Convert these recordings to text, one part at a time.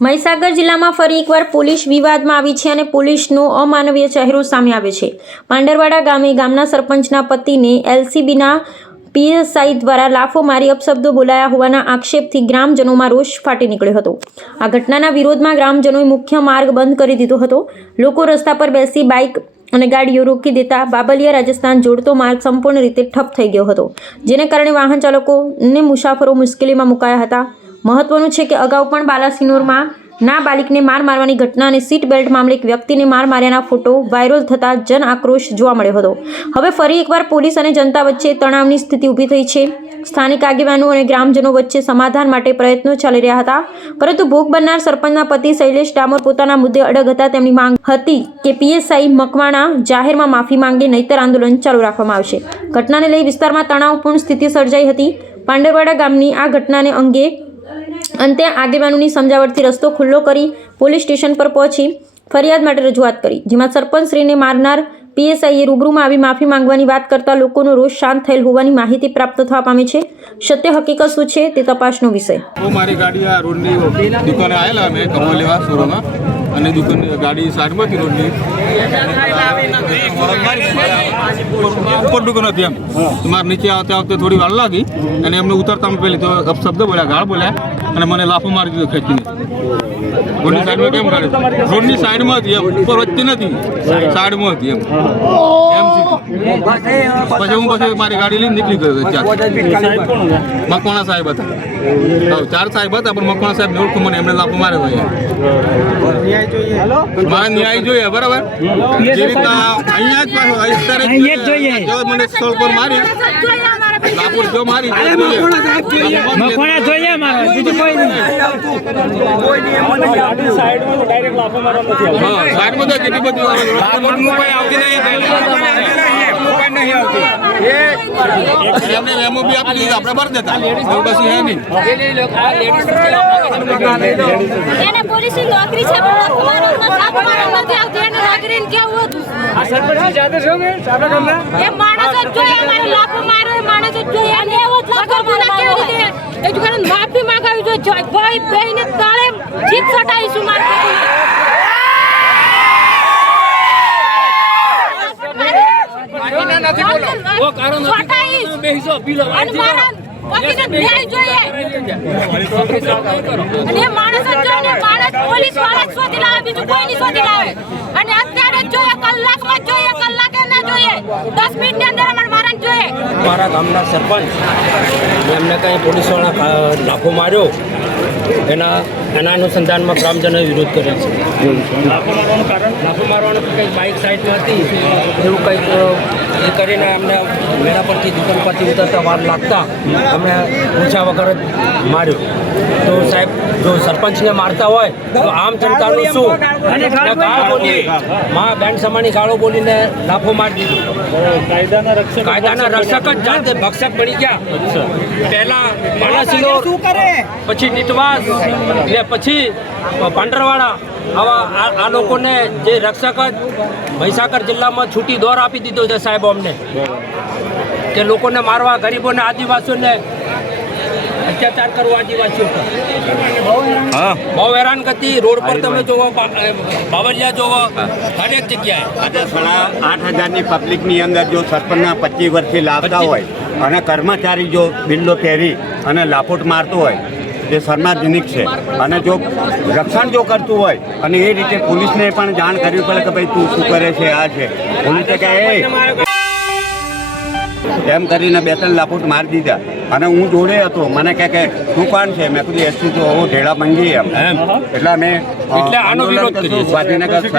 મહીસાગર જિલ્લામાં ફરી એકવાર પોલીસ વિવાદમાં આવી છે અને પોલીસનો અમાનવીય ચહેરો સામે આવ્યો છે। પાંડરવાડા ગામે ગામના સરપંચના પતિને એલસીબીના પીએસઆઈ દ્વારા લાફો મારી અપશબ્દો બોલાયા હોવાના આક્ષેપથી ગ્રામજનોમાં રોષ ફાટી નીકળ્યો હતો। આ ઘટનાના વિરોધમાં ગ્રામજનોએ મુખ્ય માર્ગ બંધ કરી દીધો હતો। લોકો રસ્તા પર બેસી બાઇક અને ગાડીઓ રોકી દેતા બાબલિયા રાજસ્થાન જોડતો માર્ગ સંપૂર્ણ રીતે ઠપ થઈ ગયો હતો, જેને કારણે વાહન ચાલકો અને મુસાફરો મુશ્કેલીમાં મુકાયા હતા। મહત્વનું છે કે અગાઉ પણ બાલાસિનોરમાં નાબાલિગને માર મારવાની ઘટના અને સીટ બેલ્ટ મામલે એક વ્યક્તિને માર માર્યાના ફોટો વાયરલ થતા જન આક્રોશ જોવા મળ્યો હતો। હવે ફરી એકવાર પોલીસ અને જનતા વચ્ચે તણાવની સ્થિતિ ઊભી થઈ છે। સ્થાનિક આગેવાનો અને ગ્રામજનો વચ્ચે સમાધાન માટે પ્રયત્નો ચાલી રહ્યા હતા, પરંતુ ભોગ બનનાર સરપંચના પતિ શૈલેષ ડામોર પોતાના મુદ્દે અડગ હતા। તેમની માંગ હતી કે પીએસઆઈ મકવાણા જાહેરમાં માફી માંગે, નહીતર આંદોલન ચાલુ રાખવામાં આવશે। ઘટનાને લઈ વિસ્તારમાં તણાવપૂર્ણ સ્થિતિ સર્જાઈ હતી। પાંડરવાડા ગામની આ ઘટનાને અંગે અંતે આગેવાનોની સમજાવટથી રસ્તો ખુલ્લો કરી પોલીસ સ્ટેશન પર પહોંચી ફરિયાદ માટે રજૂઆત કરી, જેમાં સરપંચશ્રીને મારનાર પીએસઆઈએ રૂબરૂમાં આવી માફી માંગવાની વાત કરતા લોકોનો રોષ શાંત થયેલ હોવાની માહિતી પ્રાપ્ત થવા પામી છે। સત્ય હકીકત શું છે તે તપાસનો વિષય। મારી ગાડી આ રોડની દુકાને આવેલા અમે કપડા લેવા શોરૂમમાં, અને દુકાન ગાડી સાઈડમાં હતી રોડની ઉપર દુકાન હતી એમ, મારે નીચે આવતા વખતે થોડી વાર લાગી અને એમને ઉતરતા પહેલી તો અપશબ્દ બોલ્યા, ગાળ બોલ્યા અને મને લાફો મારી દીધો ખેંચીને। રોડની સાઈડમાં કેમ ગાડી? રોડની સાઈડમાં હતી એમ, ઉપર વચ્ચે નથી, સાઈડમાં હતી એમ પછી હું મારી ગાડી લઈને નીકળી ગયો। મકવાણા સાહેબ હતા, 4 સાહેબ હતા, પણ મકવાણા સાહેબ ઓળખું મને, એમને લાફો માર્યો હતો। મારે ન્યાય જોઈએ, બરાબર? જે રીતના અહીંયા જ પાછો અત્યારે મને સ્થળ પર મારી લાપુર જો મારી મકવાણા જોઈએ મારો, બીજું કોઈ નહીં। સાઈડમાં તો ડાયરેક્ટ લાફો મારવા નથી આવતો। હા, સાઈડમાં તો કેટલી બધી આવતી નહીં, એમને વેમો બી આપી દીધું, આપણે ભરી દેતા, એવું કશું હે નહીં। એને પોલીસની નોકરી છે, પણ લાફો મારવા નથી આવતી, એને નાગરિકને કેવું હતું? આ સરપંચ જાતે છો કે આપણા ગામના? એ માણસ જ જોઈએ, અમારે લાફો માર્યો એ માણસ જ જોઈએ, અને એવો જ લાફો મારા કેવી રીતે એ દુકાને માફી માંગાવી જોઈએ, ભાઈ બેયને તાળે જીત સટાઈશું મારે। મારા ગામના સરપંચ એમને કંઈ પોલીસવાળા લાફો માર્યો, એના અનુસંધાનમાં ગ્રામજનોએ વિરોધ કર્યો છે। લાફો મારવાનું કંઈક બાઇક સાઈડમાં હતી, એવું કંઈક એ કરીને અમને મેળા પરથી દુકાન પરથી ઉતરતા વાર લાગતા અમને પૂછ્યા વગર જ માર્યો। તો સાહેબ, જો સરપંચને મારતા હોય તો આમ જનતાનું શું? ગાળ બોલી, મા બેન સમાની ગાળો બોલીને લાફો મારી દીધો। કાયદાના રક્ષક જ જાતે ભક્ષક બની ગયા। પહેલા બાલાસિનોર, પછી ટીટવાસ ને પછી પાંડરવાડા, આવા આ લોકોને જે રક્ષક જ મહીસાગર જિલ્લામાં છૂટી દોર આપી દીધો છે સાહેબ અમને, કે લોકોને મારવા, ગરીબોને, આદિવાસીઓને અત્યાચાર કરવો, આદિવાસીઓ પર બહુ હેરાનગતિ। રોડ પર તમે જોવો, બાવલિયા જોવો, દરેક જગ્યાએ આજે 8,500ની પબ્લિકની અંદર જો સરપંચના 25 વર્ષથી લાવતા હોય અને કર્મચારી જો બિલ્લો પહેરી અને લાફોટ મારતો હોય, તે શર્માજનક છે। અને જો રક્ષણ જો કરતું હોય અને એ રીતે પોલીસને પણ જાણ કરવી પડે કે ભાઈ તું શું કરે છે, આ છે, પોલીસે કહે એમ કરીને 2-3 લાફોટ મારી દીધા। અને હું જોડે હતો, મને કહે કે તું કોણ છે? મેં કીધું એસટી તો હું ઢેડા મંગી એમ, એટલે અમે આનો વિરોધ કર્યો। ગાંધીનગર સચિવ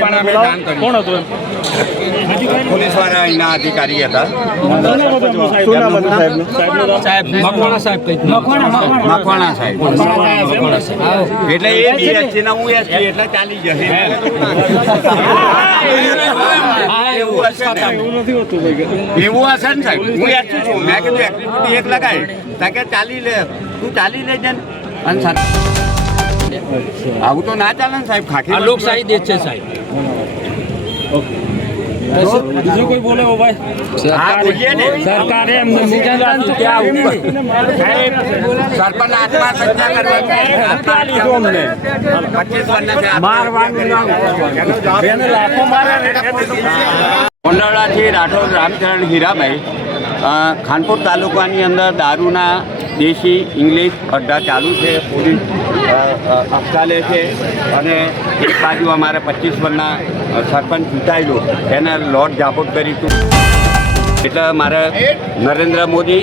પણ અમે જાણ કરી। કોણ હતું? પોલીસવાળા અહીંના અધિકારી હતા, મકવાણા સાહેબ કઈ મકવાણા સાહેબ, એટલે એ બીએસસી ના હું એસટી, એટલે ચાલી જશે। એવું હશે ને સાહેબ? હું એસટી છું, મેં કીધું એક્ટિવિટી 1 લગાવી, કે ચાલી લે, તું ચાલી લેજે ને। આવું તો ના ચાલે ને સાહેબ, ખાખી લોકશાહી દેશ છે સાહેબ। બીજું કોઈ બોલે હો ભાઈ હા બોલીએ ને સરકારે એમને સરપંચ આત્મહત્યા કરવાની 25 કોંડાળાથી રાઠોડ રામચરણ હીરાભાઈ ખાનપુર તાલુકાની અંદર દારૂના દેશી ઇંગ્લિશ અડ્ડા ચાલુ છે, પોલીસ અફસાલે છે અને એક બાજુ અમારે 25 વર્ષના સરપંચ ચૂંટાયેલો એને લોટ ઝાપટ કરીશું. એટલે મારે નરેન્દ્ર મોદી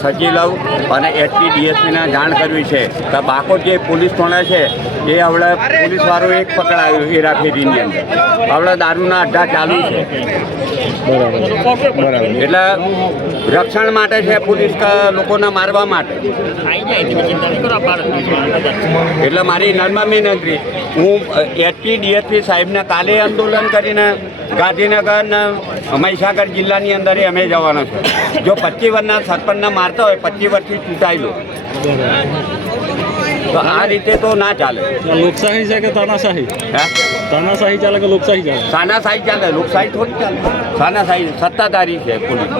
સચિલવ અને એસપી ડીએસપીને જાણ કરવી છે કે બાકોટ જે પોલીસ થાણા છે એ હવે પોલીસવાળો એક પકડાયો હેરાફેરીની અંદર હવે દારૂના અડ્ડા ચાલુ છે. એટલે રક્ષણ માટે છે પોલીસ લોકોને મારવા માટે. એટલે મારી નર્મા વિનંતી, હું એસપી ડીએસપી સાહેબને કાલે આંદોલન કરીને ગાંધીનગર ને મહીસાગર જિલ્લાની અંદર અમે જવાના છે. જો 25 વર્ષના સરપંચને મારતા હોય, 25 વર્ષથી ચૂંટાયેલો, તો આ રીતે તો ના ચાલે. લોકશાહી છે કે તાનાશાહી? હે તાનાશાહી ચાલે કે લોકશાહી ચાલે? સાનાશાહી ચાલે, લોકશાહી થોડી ચાલે. સાનાશાહી સત્તાધારી છે પોલીસ,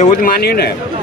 એવું જ માન્યું ને.